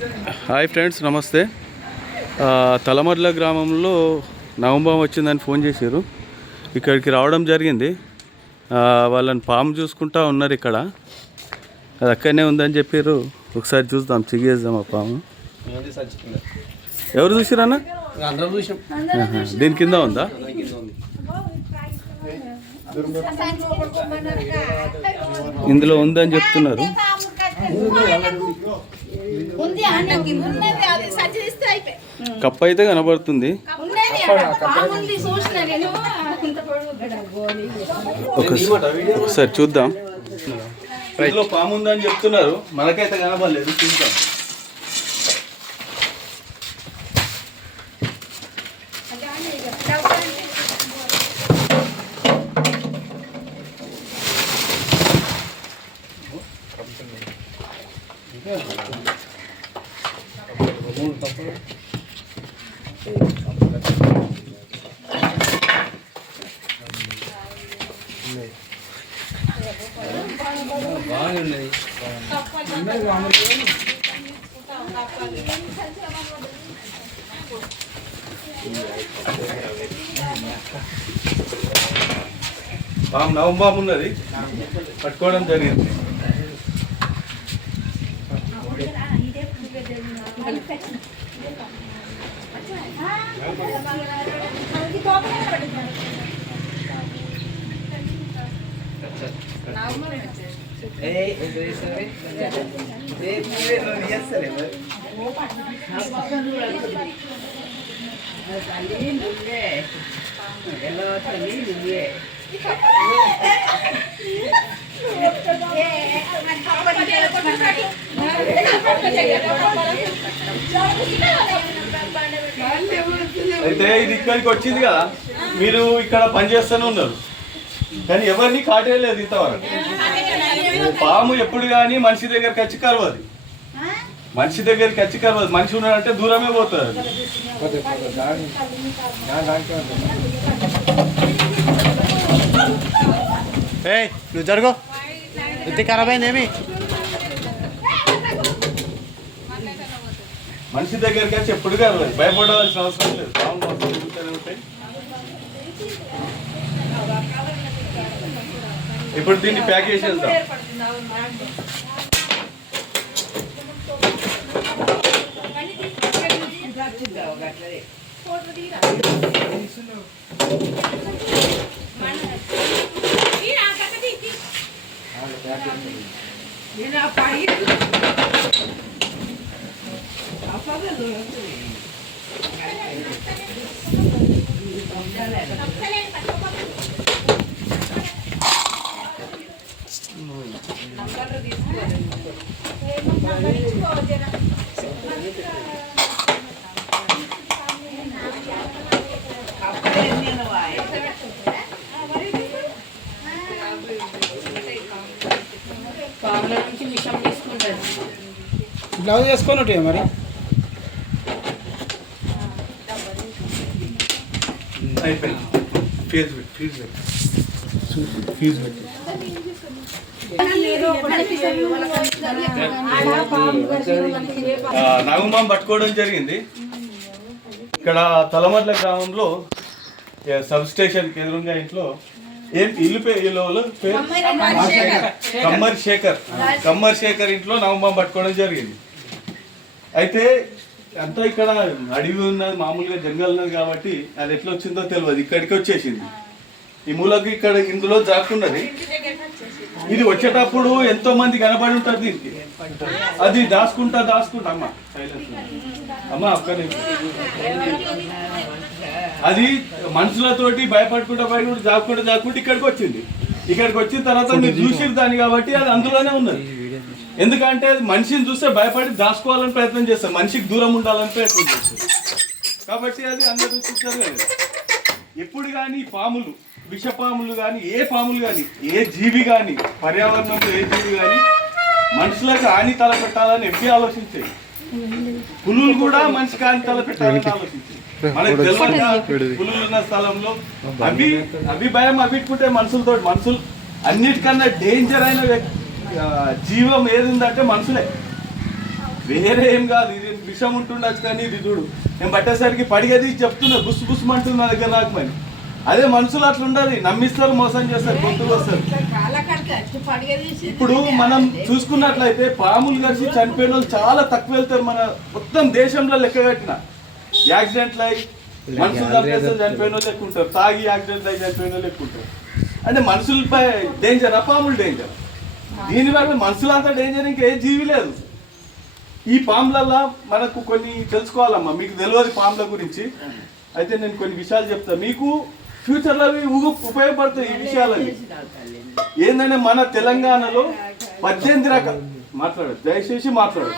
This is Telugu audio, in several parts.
హాయ్ ఫ్రెండ్స్, నమస్తే. తలమర్ల గ్రామంలో నవంబర్ వచ్చిందని ఫోన్ చేశారు. ఇక్కడికి రావడం జరిగింది. వాళ్ళని పాము చూసుకుంటా ఉన్నారు. ఇక్కడ అది అక్కడనే ఉందని చెప్పారు. ఒకసారి చూద్దాం, చెక్ చేద్దాం. ఆ పాము ఎవరు చూసిరన్నా? దీని కింద ఉందా? ఇందులో ఉందని చెప్తున్నారు. కప్ప అయితే కనబడుతుంది. ఒకసారి చూద్దాం. ఇందులో పాము ఉందని చెప్తున్నారు, మనకైతే కనబడలేదు. చూద్దాం. పాము నవంబాము ఉన్నది, పట్టుకోవడం జరిగింది. అయితే ఇది ఇక్కడికి వచ్చింది కదా, మీరు ఇక్కడ పనిచేస్తూనే ఉన్నారు, కానీ ఎవరిని కాటేయలేదు ఇంతవరకు. పాము ఎప్పుడు కానీ మనిషి దగ్గరికి వచ్చి కలవదు. మనిషి దగ్గరికి వచ్చి కలవదు. మనిషి ఉన్నాడంటే దూరమే పోతుంది. నువ్వు జరుగు, ఇది ఖరాబ్ అయింది. ఏమి మనిషి దగ్గరికి వచ్చి ఎప్పుడు కలవదు. భయపడవలసిన అవసరం లేదు. పాము తిరుగుతూనే ఉంటాయి. ఇప్పుడు దీన్ని ప్యాక్ చేసేద్దాం. బ్లౌజ్ వేసుకొని మరి నాగమాం పట్టుకోవడం జరిగింది. ఇక్కడ తలమర్ల గ్రామంలో సబ్ స్టేషన్ ఎదురుగా ఇంట్లో ఇల్లు పేరు కమ్మర్ శేఖర్ ఇంట్లో నవంబాం పట్టుకోవడం జరిగింది. అయితే అంతా ఇక్కడ అడవి ఉన్నది, మామూలుగా జంగల్ ఉన్నది కాబట్టి అది ఎట్లా వచ్చిందో తెలియదు. ఇక్కడికి వచ్చేసింది. ఈ మూలకి ఇక్కడ ఇందులో జాక్కున్నది. ఇది వచ్చేటప్పుడు ఎంతో మంది కనబడి ఉంటారు దీనికి. అది దాచుకుంటా అమ్మ అక్కడ అది మనుషులతోటి భయపడుకుంటూ జాక్కుంటూ ఇక్కడికి వచ్చింది. ఇక్కడికి వచ్చిన తర్వాత మీరు చూసిరు దాన్ని కాబట్టి అది అందులోనే ఉన్నది. ఎందుకంటే అది మనిషిని చూస్తే భయపడి దాచుకోవాలని ప్రయత్నం చేస్తారు, మనిషికి దూరం ఉండాలని ప్రయత్నం చేస్తారు. కాబట్టి అది అందరూ చూస్తారు కదా. ఎప్పుడు కానీ పాములు, విషపాములు కానీ, ఏ పాములు కానీ, ఏ జీవి కానీ, పర్యావరణంలో ఏ జీవి కానీ మనుషులకు హాని తలపెట్టాలని ఎప్పుడు ఆలోచించాయి. పులులు కూడా మనిషికి హాని తలపెట్టాలని ఆలోచించాయి. మనకు తెలియక పులులు ఉన్న స్థలంలో అవి భయం అవిట్టుకుంటే మనుషులు అన్నిటికన్నా డేంజర్ అయిన జీవం ఏది ఉందంటే మనుషులే. వేరే ఏం కాదు, ఇది విషం ఉంటుండొచ్చు. కానీ ఇది చూడు, నేను పట్టేసరికి పడిగది చెప్తున్నా, బుస్ బుస్ అంటుంది నా దగ్గర రాకమని. అదే మనుషులు అట్లా ఉండదు, నమ్మిస్తారు, మోసం చేస్తారు, గొంతుకు వస్తారు. ఇప్పుడు మనం చూసుకున్నట్లయితే పాములు కలిసి చనిపోయిన వాళ్ళు చాలా తక్కువ వెళ్తారు. మన మొత్తం దేశంలో లెక్క కట్టిన యాక్సిడెంట్లు అయి మనుషులు చంపేస్తారు, చనిపోయిన వాళ్ళు ఎక్కువ ఉంటారు. తాగి యాక్సిడెంట్ అయి చనిపోయిన వాళ్ళు ఎక్కువ ఉంటారు. అంటే మనుషులపై డేంజరా, పాములు డేంజర్? దీనివల్ల మనుషులంతా డేంజర్, ఇంకా ఏ జీవి లేదు. ఈ పాములల్లో మనకు కొన్ని తెలుసుకోవాలమ్మా, మీకు తెలియదు పాముల గురించి. అయితే నేను కొన్ని విషయాలు చెప్తాను మీకు, ఫ్యూచర్లో అవి ఉపయోగపడతాయి. ఈ విషయాలు ఏంటంటే మన తెలంగాణలో 18 రకాల మాట్లాడదు, దయచేసి మాట్లాడదు.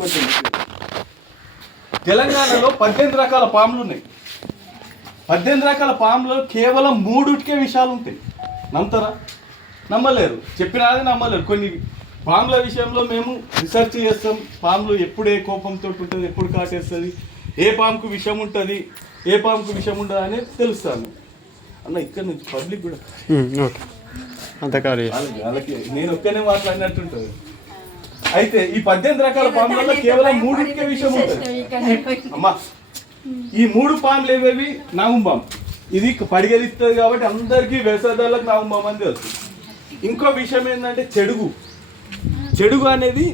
కొంచెం తెలంగాణలో 18 రకాల పాములు ఉన్నాయి. 18 రకాల పాములు కేవలం 3కే విషయాలు ఉంటాయి. నమ్ముతారా? నమ్మలేరు. చెప్పినది నమ్మలేరు. కొన్ని పాముల విషయంలో మేము రీసెర్చ్ చేస్తాం. పాములు ఎప్పుడు ఏ కోపంతో ఉంటుంది, ఎప్పుడు కాటేస్తుంది, ఏ పాముకు విషం ఉంటుంది, ఏ పాముకు విషం ఉండదు అనేది తెలుస్తాను అన్న. ఇక్కడ నుంచి పబ్లిక్ కూడా వాళ్ళకి నేను ఒక్కనే మాట్లాడినట్టుంటుంది. అయితే ఈ 18 రకాల పాములలో కేవలం 3కే విషయం ఉంటుంది అమ్మా. ఈ 3 పాములు ఏవేవి? నాగుంబాం, ఇది పడిగలిస్తుంది కాబట్టి అందరికీ వ్యవసాయదారులకు నాగుంబాం అని తెలుసు. ఇంకో విషయం ఏంటంటే చెడుగు. చెడుగు అనేది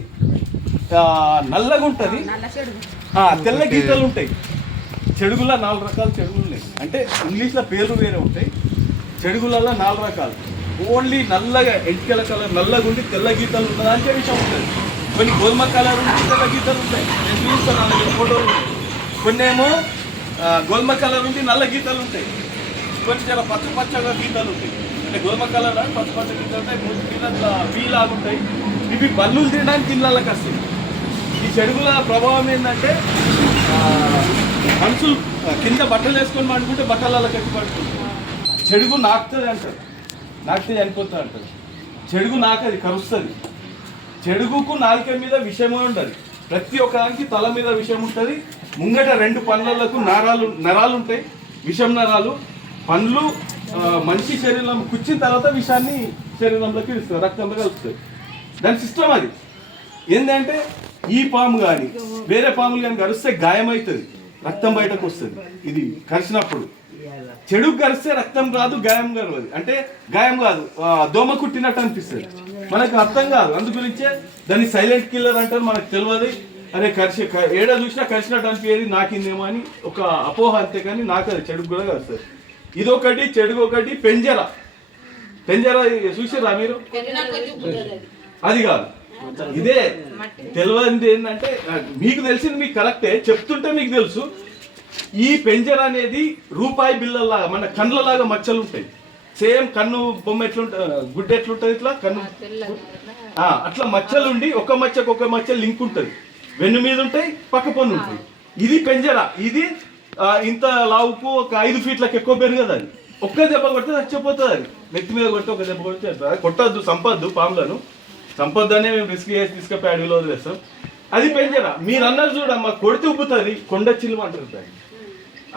నల్లగా ఉంటుంది, తెల్ల గీతలు ఉంటాయి. చెడుగులో 4 రకాల చెడుగులు ఉన్నాయి. అంటే ఇంగ్లీష్లో పేర్లు వేరే ఉంటాయి. చెడుగులలో 4 రకాలు. ఓన్లీ నల్లగా ఎంటికల కలర్ నల్లగా ఉండి తెల్ల గీతలు ఉన్నది అంటే విషయం ఉంటుంది. కొన్ని గోధుమ కలర్ ఉండి తెల్ల గీతలు ఉంటాయి. నేను చూపిస్తాను ఫోటోలు ఉంటాయి. కొన్ని ఏమో గోధుమ కలర్ ఉండి నల్ల గీతలు ఉంటాయి. కొన్ని చాలా పచ్చగా గీతలు ఉంటాయి. అంటే గోధుమ కలర్ పచ్చ గీతలు ఉంటాయి. వీలాగా ఉంటాయి. ఇవి బల్లులు తినడానికి ఇళ్ళకి వస్తాయి. ఈ చెడుగుల ప్రభావం ఏంటంటే మనుషులు కింద బట్టలు వేసుకొని పడుకుంటే బట్టలలో కట్టి పడుకుంటారు. చెడుగు నాకుతుంది అంటారు, నాకితే చనిపోతుంది అంటారు. చెడుగు నాకది కరుస్తుంది. చెడుగుకు నాలుక మీద విషయమే ఉంటుంది. ప్రతి ఒక్కదానికి తల మీద విషయం ఉంటుంది. ముంగట 2 పండ్లకు నరాలు ఉంటాయి, విషం నరాలు. పండ్లు మనిషి శరీరం కుచ్చిన తర్వాత విషాన్ని శరీరంలోకి ఇస్తుంది, రక్తంలో కలుపుతుంది. దాని సిస్టమ్ అది. ఏంటంటే ఈ పాము కానీ వేరే పాములు కానీ కరిస్తే గాయమవుతుంది, రక్తం బయటకు వస్తుంది. ఇది కరిచినప్పుడు చెడుకు కరిస్తే రక్తం రాదు, గాయం కలవదు. అంటే గాయం కాదు, దోమ కుట్టినట్టు అనిపిస్తుంది. మనకు అర్థం కాదు. అందు గురించే దాన్ని సైలెంట్ కిల్లర్ అంటారు. మనకు తెలియదు. అరే ఏడా చూసినా కరిచినట్టు అనిపించేది, నాకిందేమో అని ఒక అపోహ. అంతే కానీ నాకు అది చెడుకు కూడా కలుస్తుంది. ఇదొకటి, చెడుగు ఒకటి. పెంజర చూసారా మీరు? అది కాదు, ఇదే. తెలియదు ఏంటంటే మీకు తెలిసింది మీకు కరెక్టే, చెప్తుంటే మీకు తెలుసు. ఈ పెంజర అనేది రూపాయి బిళ్ళలాగా మన కళ్ళలాగా మచ్చలు ఉంటాయి. సేమ్ కన్ను బొమ్మ ఎట్లుంటుంది, గుడ్డ ఎట్లుంటుంది, ఇట్లా కన్ను అట్లా మచ్చలు ఉండి ఒక మచ్చ లింక్ ఉంటుంది. వెన్ను మీద ఉంటాయి, పక్క పన్ను ఉంటాయి. ఇది పెంజర. ఇది ఇంత లావుకు ఒక 5 ఫీట్లకు ఎక్కువ పెరగదు. అది ఒక్క దెబ్బ కొడితే చచ్చిపోతుంది. అది నెత్తి మీద కొడితే ఒక దెబ్బ కొడితే కొట్టద్దు, సంపద్దు. పాములను సంపద్దనే మేము రిస్క్ చేసి తీసుకపోయి అడవిలో వదిలేస్తాం. అది పెంజర. మీరు అన్నారు చూడమ్మా, కొడితే ఉబ్బుతుంది, కొండ చిల్లు అంటారు.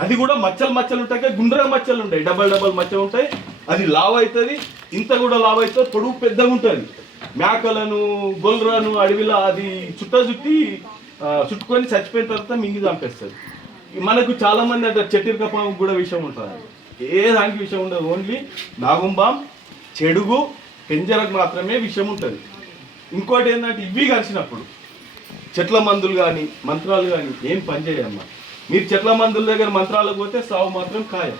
అది కూడా మచ్చలు ఉంటాయి, గుండ్రగా మచ్చలు ఉంటాయి, డబల్ మచ్చలు ఉంటాయి. అది లావ్ అవుతుంది, ఇంత కూడా లావ్ అవుతుంది, పొడుగు పెద్దగా ఉంటుంది. మేకలను గొల్లను అడవిలో అది చుట్టుకొని చచ్చిపోయిన తర్వాత మింగి చంపేస్తుంది. మనకు చాలా మంది అంటే చెట్టిరిక పాము కూడా విషయం ఉంటుంది. ఏ దానికి విషయం ఉండదు. ఓన్లీ నాగుంబాం, చెడుగు, పెంజరకు మాత్రమే విషయం ఉంటుంది. ఇంకోటి ఏంటంటే ఇవి కలిసినప్పుడు చెట్ల మందులు కానీ మంత్రాలు కానీ ఏం పనిచేయమ్మా. మీరు చెట్ల మందుల దగ్గర మంత్రాలకు పోతే సావు మాత్రం ఖాయం.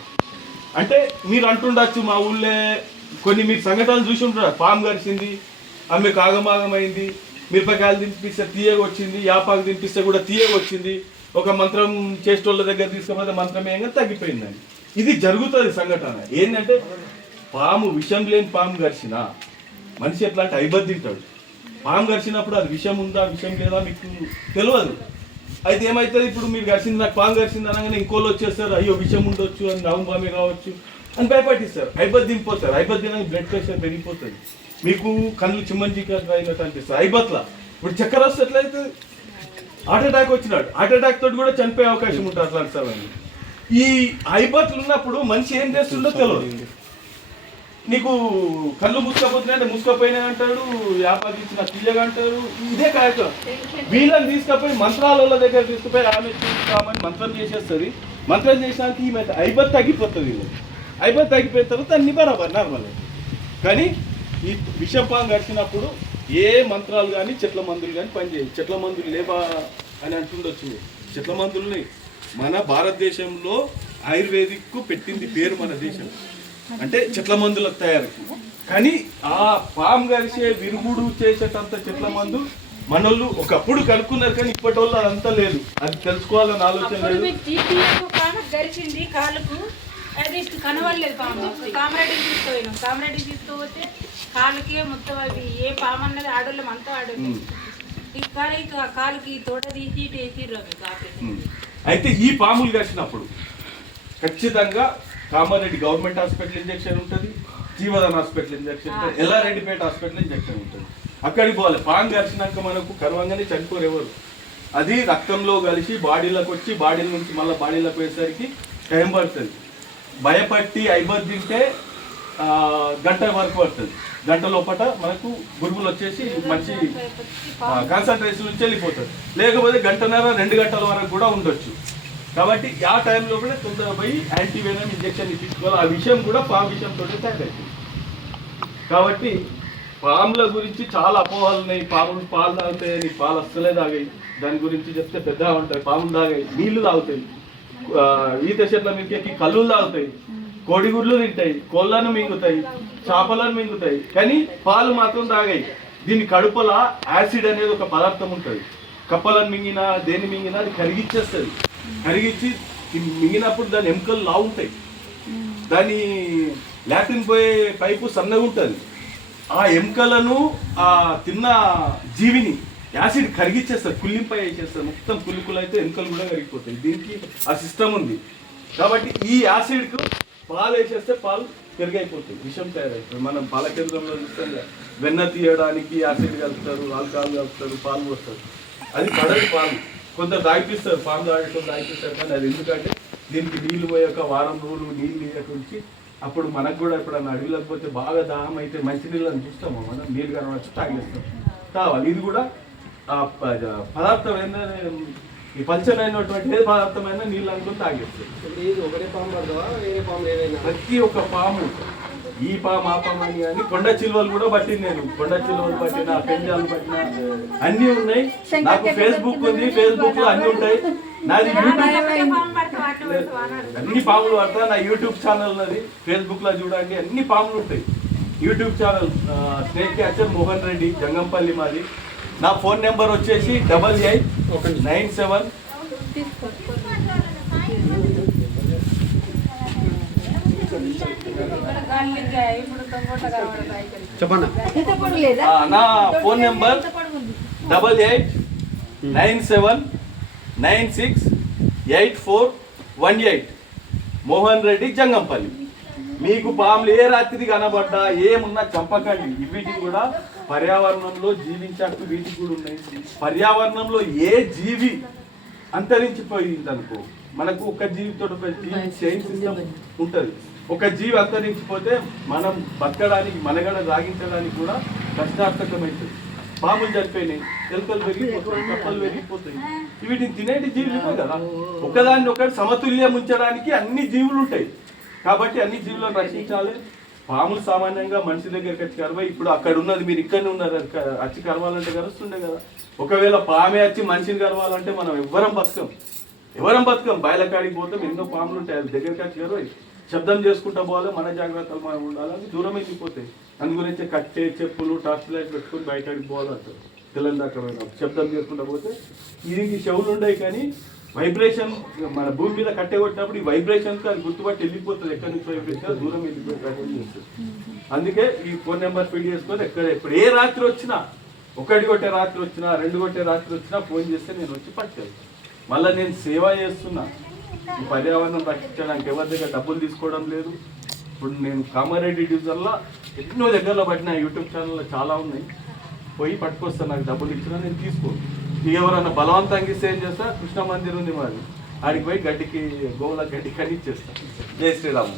అంటే మీరు అంటుండొచ్చు, మా ఊళ్ళో కొన్ని మీరు సంఘటనలు చూసి ఉంటారు. పాము కరిచింది, ఆమెకు ఆగమాగమైంది, మిరపకాయలు తినిపిస్తే తీయగా వచ్చింది, యాపాకు తినిపిస్తే కూడా తీయగా వచ్చింది. ఒక మంత్రం చేసేటోళ్ళ దగ్గర తీసుకుపోతే మంత్రం ఏంగా తగ్గిపోయిందని. ఇది జరుగుతుంది సంఘటన. ఏంటంటే పాము విషం లేని పాము కరిచిన మనిషి ఎట్లా అంటే అయిబద్దింటాడు. పాము కరిచినప్పుడు అది విషం ఉందా విషం లేదా మీకు తెలియదు. అయితే ఏమవుతుంది, ఇప్పుడు మీరు కరిచింది, నాకు పాము కరిచింది అనగానే ఇంకోళ్ళు వచ్చేస్తారు, అయ్యో విషం ఉండొచ్చు అని, నాగుంబామే కావచ్చు అని భయపట్టిస్తారు. అయిబద్దింపోతారు. అయిబద్దినాక బ్లడ్ ప్రెషర్ పెరిగిపోతుంది, మీకు కళ్ళు చిమ్మంజీగా అయినట్టు అనిపిస్తుంది. అయిబత్లా ఇప్పుడు చక్కెర వస్తే ఎట్లయితుంది, హార్ట్ అటాక్ వచ్చినాడు, హార్ట్ అటాక్ తోటి కూడా చనిపోయే అవకాశం ఉంటుంది. అట్లాంటి సమయంలో ఈ ఐబత్లు ఉన్నప్పుడు మనిషి ఏం చేస్తుండో తెలియదు. నీకు కళ్ళు మూసుకపోతున్నాయంటే మూసుకపోయినా అంటాడు, యాపాకించిన తీయగా అంటాడు. ఇదే కార్యక్రమం. వీళ్ళని తీసుకపోయి మంత్రాల దగ్గర తీసుకుపోయి ఆమె తీసుకురామని మంత్రం చేసేస్తుంది. మంత్రం చేసినాక ఈమె ఐబత్ తగ్గిపోతుంది. వీళ్ళకి ఐబత్ తగ్గిపోయిన తర్వాత అన్ని బరాబర్ నార్మల్. కానీ ఈ విషపాం గడిచినప్పుడు ఏ మంత్రాలు కానీ చెట్ల మందులు కానీ పనిచేయవు. చెట్ల మందులు లేవా అని అంటుండొచ్చు. చెట్ల మందుల్ని మన భారతదేశంలో ఆయుర్వేదిక్కు పెట్టింది పేరు మన దేశం అంటే చెట్ల మందుల తయారు. కానీ ఆ పాము గరిసే విరుగుడు చేసేటంత చెట్ల మందు మనోళ్ళు ఒకప్పుడు కనుక్కున్నారు. కానీ ఇప్పటి వాళ్ళు అదంతా లేదు. అది తెలుసుకోవాలని ఆలోచన లేదు. గరిచింది కాలుకు, అది కనవలేదు పాము. కామరెడ్డికి తీసుకుపోయినాం. కామరెడ్డికి తీసుకుపోతే కాలుకి మొత్తం అవి ఏ పాము అన్నది ఆడోళ్ళం అంతా ఆడోళ్ళు. ఈ కాలుకి తోట తీసి వేసిర్రు అవి. అయితే ఈ పాములు కరిచినప్పుడు ఖచ్చితంగా కామారెడ్డి గవర్నమెంట్ హాస్పిటల్ ఇంజెక్షన్ ఉంటుంది, జీవదాన్ హాస్పిటల్ ఇంజెక్షన్ ఉంటుంది, ఎల్లారెడ్డిపేట హాస్పిటల్ ఇంజెక్షన్ ఉంటుంది. అక్కడికి పోవాలి. పాము గరిచినాక మనకు కర్వంగానే చనిపోరు ఎవరు. అది రక్తంలో కలిసి బాడీలోకి వచ్చి బాడీ నుంచి మళ్ళీ బాడీలోకి పోయేసరికి టైం పడుతుంది. భయపట్టి ఐబత్ తింటే గంట వరకు పడుతుంది. గంట లోపల మనకు గురుగులు వచ్చేసి మంచి కాన్సన్ట్రేషన్ నుంచి వెళ్ళిపోతుంది. లేకపోతే గంటన్నర 2 గంటల వరకు కూడా ఉండొచ్చు. కాబట్టి ఆ టైంలో కూడా తొందరగా పోయి యాంటీవెనమ్ ఇంజెక్షన్ తీసుకోవాలి. ఆ విషయం కూడా పాము విషయంతో తయారైంది. కాబట్టి పాముల గురించి చాలా అపోహలు ఉన్నాయి. పాములు పాలు తాగుతాయని, పాలు అస్సలే తాగాయి. దాని గురించి చెప్తే పెద్దగా ఉంటాయి. పాములు తాగాయి, నీళ్లు తాగుతాయి, ఈత చెట్ల మీదకి కళ్ళు తాగుతాయి, కోడిగుడ్లు తింటాయి, కోళ్ళను మింగుతాయి, చేపలను మింగుతాయి. కానీ పాలు మాత్రం తాగాయి. దీని కడుపుల యాసిడ్ అనేది ఒక పదార్థం ఉంటుంది. కప్పలను మింగినా దేన్ని మింగినా అది కరిగిచ్చేస్తుంది. కరిగించి మింగినప్పుడు దాని ఎముకలు లావు ఉంటాయి. దాని లాట్రిన్ పోయే పైపు సన్నగా ఉంటుంది. ఆ ఎముకలను ఆ తిన్న జీవిని యాసిడ్ కరిగిచ్చేస్తారు, కుళ్ళింపై చేస్తారు. మొత్తం కుళ్ళుకులు అయితే ఎముకలు కూడా కరిగిపోతాయి. దీనికి ఆ సిస్టమ్ ఉంది. కాబట్టి ఈ యాసిడ్కు పాలు వేసేస్తే పాలు పెరుగైపోతుంది, విషం తయారైపోతుంది. మనం పాల కేంద్రంలో చూస్తాం, వెన్న తీయడానికి యాసిడ్ కలుపుతారు, ఆల్కహాల్ కలుపుతారు, పాలు పోస్తారు. అది పడని పాలు కొందరు తాగిపిస్తారు, పాలు తాగేటప్పుడు తాగిపిస్తారు. కానీ అది ఎందుకంటే దీనికి నీళ్ళు పోయాక వారం రోజులు నీళ్ళు నీయకుంచి అప్పుడు మనకు కూడా ఎప్పుడన్నా అడవిలోకి పోతే బాగా దాహం అయితే మంచి నీళ్ళని చూస్తాము, మనం నీళ్ళు కనవచ్చు తాగేస్తాం. తావాలి. ఇది కూడా పదార్థం ఏంటంటే ఈ పల్చనైనటువంటి ఏ పదార్థమైనా నీళ్ళు అనుకుని తాగేస్తాం. ఒకటే పాము పడతావా వేరే పాము ఏదైనా? ప్రతి ఒక్క పాము, ఈ పాము ఆ పాము అని కానీ కొండ చిలువలు కూడా పట్టింది. నేను కొండ చిలువలు పట్టిన, పెంజాలు పట్టిన అన్నీ ఉన్నాయి. నాకు ఫేస్బుక్ ఉంది, ఫేస్బుక్ లో అన్ని ఉంటాయి. నాది యూట్యూబ్ అన్ని పాములు పడతా. నా యూట్యూబ్ ఛానల్ ఉన్నది, ఫేస్బుక్ లో చూడండి, అన్ని పాములు ఉంటాయి. YouTube channel snake catcher Mohan Reddy, Jangampalli మాది. నా ఫోన్ నెంబర్ వచ్చేసి 8897 చెప్పండి. నా ఫోన్ నెంబర్ 8897968418 మోహన్ రెడ్డి, జంగంపల్లి. మీకు పాములు ఏ రాత్రి కనబడ్డా ఏమున్నా చంపకండి. వీటికి కూడా పర్యావరణంలో జీవించట్టు వీటికి కూడా ఉన్నాయి. పర్యావరణంలో ఏ జీవి అంతరించిపోయింది అనుకో, మనకు ఒక జీవితో ఒక జీవి చైన్ సిస్టమ్ ఉంటుంది. ఒక జీవి అంతరించిపోతే మనం బతకడానికి, మనగడ సాగించడానికి కూడా కష్టార్థకమవుతుంది. పాములు చనిపోయినాయి, ఎలుకలు పెరిగిపోతాయి, కప్పలు పెరిగిపోతాయి. వీటిని తినేటి జీవులు ఉంటాయి కదా. ఒకదాన్ని ఒకటి సమతుల్యం ఉంచడానికి అన్ని జీవులు ఉంటాయి. కాబట్టి అన్ని జీవులను రక్షించాలి. పాములు సామాన్యంగా మనిషి దగ్గరికి వచ్చి కరవ. ఇప్పుడు అక్కడ ఉన్నది, మీరు ఇక్కడనే ఉన్నారు, వచ్చి కరవాలంటే కరుస్తుండే కదా. ఒకవేళ పామే వచ్చి మనిషిని కరవాలంటే మనం ఎవరం బతకం. బయలకాడికి పోతాం, ఎన్నో పాములు ఉంటాయి. అది దగ్గరికి వచ్చి కరవ, శబ్దం చేసుకుంటా పోవాలి, మన జాగ్రత్తలు మనం ఉండాలి. అది దూరం వెళ్ళిపోతాయి. అందు గురించి కట్టే, చెప్పులు, టార్చ్ లైట్ పెట్టుకుని బయటకి పోవాలంటారు. తెల్లని దాకా శబ్దం చేసుకుంటా పోతే దీనికి చెవులు ఉండవు. కానీ వైబ్రేషన్ మన భూమి మీద కట్టె కొట్టినప్పుడు ఈ వైబ్రేషన్కి అది గుర్తుపట్టి వెళ్ళిపోతుంది. ఎక్కడి నుంచి వైబ్రేషన్ దూరం వెళ్ళిపోయి చేస్తుంది. అందుకే ఈ ఫోన్ నెంబర్ ఫీడ్ చేసుకొని ఎప్పుడు ఏ రాత్రి వచ్చినా, 1 కొట్టే రాత్రి వచ్చినా, 2 కొట్టే రాత్రి వచ్చినా ఫోన్ చేస్తే నేను వచ్చి పట్టుకెళ్తాను. మళ్ళీ నేను సేవ చేస్తున్నా. ఈ పర్యావరణం రక్షించడానికి ఎవరి దగ్గర డబ్బులు తీసుకోవడం లేదు. ఇప్పుడు నేను కామారెడ్డి డివిజన్లో ఎన్నో దగ్గరలో పట్టిన యూట్యూబ్ ఛానల్లో చాలా ఉన్నాయి. పోయి పట్టుకొస్తాను, నాకు డబ్బులు ఇచ్చినా నేను తీసుకోను. ఎవరన్నా బలవంతంగా ఇస్తే ఏం చేస్తా, కృష్ణ మందిర్ ఉంది మాది, ఆడికి పోయి గడ్డికి గోవుల గడ్డి కనిచ్చేస్తాను. జై శ్రీరామ్.